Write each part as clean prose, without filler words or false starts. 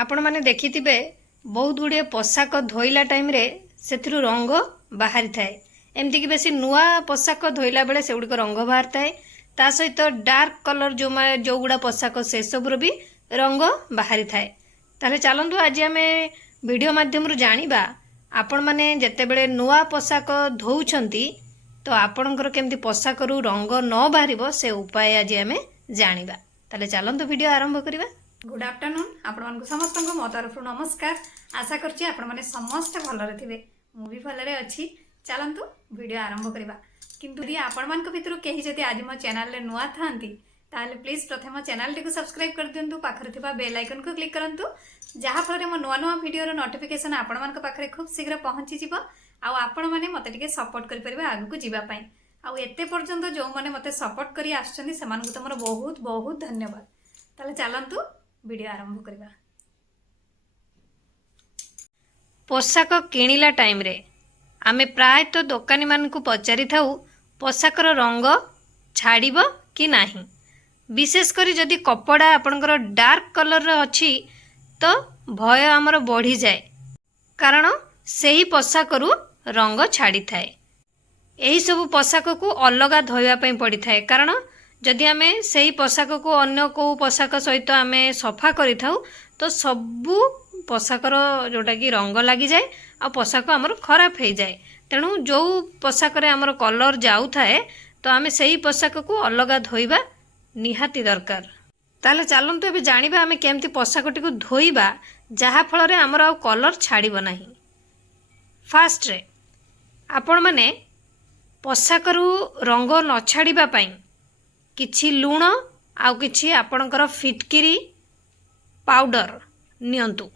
आपण माने देखिथिबे बहुत गुड़े पोशाक धोइला टाइम रे सेथिरु रंग बाहरी थाए। एमती कि बेसी नुआ पोशाक धोइला बेले से गुड़िक रंग बाहर थाए। ता सहित डार्क कलर जो गुड़ा पोशाक से सबुर भी रंग बाहरी थाए। ताले चलंतु आज आमे वीडियो माध्यम जानिबा आपण माने जेतेबेले नुआ पोशाक धोउछंती तो आपणकर केमती पोशाक रु रंग न बाहरिबो से उपाय आज आमे जानिबा। ताले चलंतु वीडियो आरंभ करिबा। गुड आफ्टरनून आपण मानक समस्त मो तरफ नमस्कार। आशा करछि आपण माने समस्त भलरे थिबे, मु भी भलरे अछि। चलंतु वीडियो आरंभ करिबा। किंतु यदि आपण मानक भितरु केही जति आज मो चैनल रे नुआ थांती ताले प्लीज प्रथम चैनल टी को सब्सक्राइब कर दियंतु, पाखरे थिबा बेल आइकन को क्लिक करंतु, जहा फल रे मो नुआ नुआ वीडियो रो नोटिफिकेशन आपण मानक पाखरे खूब शीघ्र पहुंची जिवो। आ आपण माने मते टिके सपोर्ट करि परिबा आगु को जिबा पई। आ एते पर्यंत जो माने मते सपोर्ट करी आछछन्ती सेमानकु तमरो बहुत बहुत धन्यवाद। ताले चलंतु वीडियो आरंभ करिबा। पोशाक किणिला टाइम रे आमे प्राय तो दुकानी मानकु पचारि थाउ पोशाकर रंग छाड़िबो कि नाही। विशेष करी जदि कपड़ा आपनकर डार्क कलर रो अछि तो भय हमर बढ़ी जाए, कारण सेही पोशाकरू रंग छाड़ी थाए। एही सब पोशाक को अलगा धोइबा पई पड़ी थाए, कारण जदि आमे सेही पोशाक को अन्य को पोशाक सहित आमे सफा करि थाउ तो सबु पोशाकर जोटा कि रंग लगी जाए आ पोशाक हमर खराब हो जाए। तेणु जो पोशाक रे हमर कलर जाउ थाए तो आमे सेही पोशाक को अलगा धोइबा निहाती दरकार। ताले चलंतु एबे जानिबा आमे केमती पोशाकटी को धोइबा जहा फल रे हमर आ कलर छाड़िबो नाही। फास्ट रे आपण माने पोशाकरू रंग न छाड़िबा पई किछि लूण आउ किछि आपणकर फिटकिरी पाउडर नियंतु।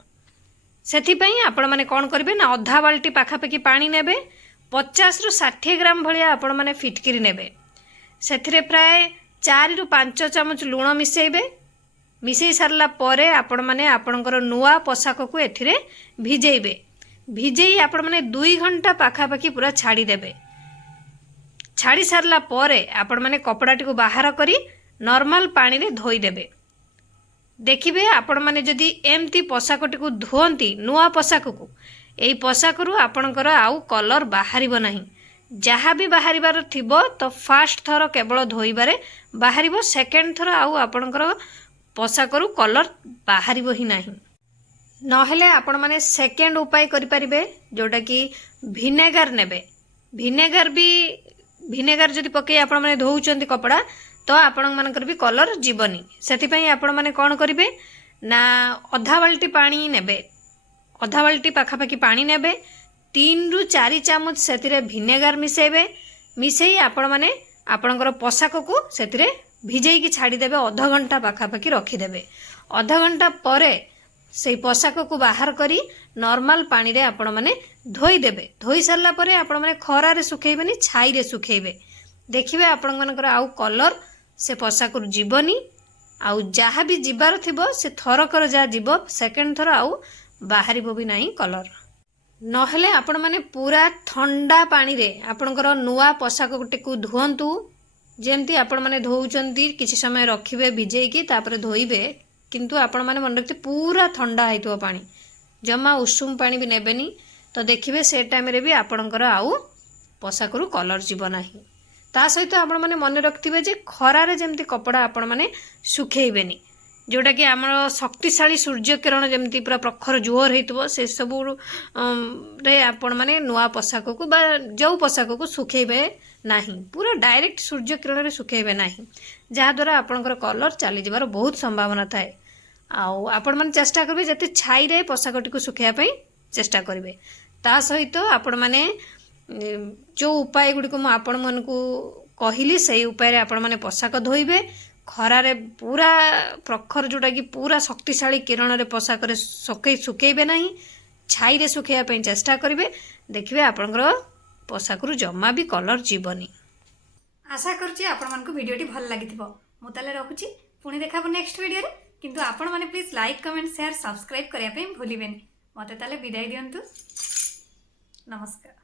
सेथि पई आपण माने कोन करिवे ना आधा बाल्टी पाखापाखि पानी नेबे, 50 रु 60 ग्राम भलिया आपण माने फिटकिरी नेबे। सेथिरे प्राय 4 रु 5 चमच लूण मिसेइबे। मिसेई सारला परे आपण माने आपणकर नुआ पोशाक को एथिरे भिजेइबे। भिजेई आपण माने 2 घंटा पाखापाखि पूरा छाड़ी देबे। छाड़ी सारला परे आपण माने कपड़ाटी को बाहर करी नॉर्मल पानी रे धोई देबे। देखिबे आपण माने जदि एमती पोशाकटी को धोंती नुआ पोशाक को, एई पोशाक रु आपणकर आउ कलर बाहरिबो नाही। जहाँ भी बाहरिबार थिबो तो फास्ट थर केवल धोइबारे बाहरिबो, सेकेंड थर आउ आपणकर पोशाक रु कलर बाहरिबो ही नाही। नहेले आपण माने सेकेंड उपाय करि परिबे, जोटा कि विनेगर नेबे। विनेगर जदि पके आपण माने धोउचंती कपड़ा तो आपण मानकर भी कलर जीवनी। सेति पई आपण माने कोन करिवे ना आधा बाल्टी पानी नेबे, आधा बाल्टी पाखापाखि पानी नेबे, 3 रु 4 चमच सेतिरे विनेगर मिसेबे। मिसेई आपण माने आपणकर पोशाक को सेतिरे भिजेई की छाड़ी देबे, आधा घंटा पाखापाखि रखी देबे। आधा घंटा परे सेई पोशाक को बाहर करी नॉर्मल पानी रे आपण माने धोई देबे। धोई सरला परे आपण माने खरा रे सुखेइबेनी, छाई रे सुखेइबे। देखिबे आपण मानकर आउ कलर से पोशाक रु जीवनी। आउ जहाँ भी जीवार थिबो से थरकर जा जीवो, सेकेंड थर आउ बाहरिबो भी नाही कलर। नहेले आपण माने पूरा ठंडा पानी रे आपणकर नुआ पोशाक को धुवंतु। जेमती आपण माने धोउचंती किछि समय रखिबे भिजेई की तापर धोइबे, किंतु आपण माने मन रखते पूरा ठंडा हैतो पानी, जमा उषुम पानी भी नेबेनी। तो देखिबे से टाइम रे भी आपणकर आउ पोशाक रु कलर जीव नाही। ता सहित आपण माने मन रखथिबे जे खरा रे जेमती कपड़ा आपण माने सुखेइबेनी, जोटा कि हमर शक्तिशाली सूर्य किरण जेमती पूरा प्रखर जोर हेतबो से सब रे आपण माने नुआ पोशाक को बा जो पोशाक को सुखेइबे नाही। पूरा डायरेक्ट सूर्य किरण रे सुखेइबे नाही, जहा द्वारा आपणकर कलर चली जिवार बहुत संभावना थाए। आउ आपण माने चेष्टा करबे जते छाई रे पोशाकटी को सुखेया पई चेष्टा करबे। ता सहित आपण माने जो उपाय गुडी को आपण मन को कहिली सेही उपाय रे आपण माने पोशाक धोइबे। खरा रे पूरा प्रखर जोटा कि पूरा शक्तिशाली किरण रे पोशाक रे सुखेइबे नाही, छाई रे सुखेया पई चेष्टा करिवे। देखिबे आपनकर पोशाक रु जम्मा भी कलर जीवनी। आशा करछि आपण मन को वीडियोटी भल लागिथिबो। मु ताले रखुछि, पुणी देखाबो नेक्स्ट वीडियो रे। किंतु आपण माने please like comment share subscribe करिया पई भूलिबेनी। मते ताले विदाई दियंतु। नमस्कार।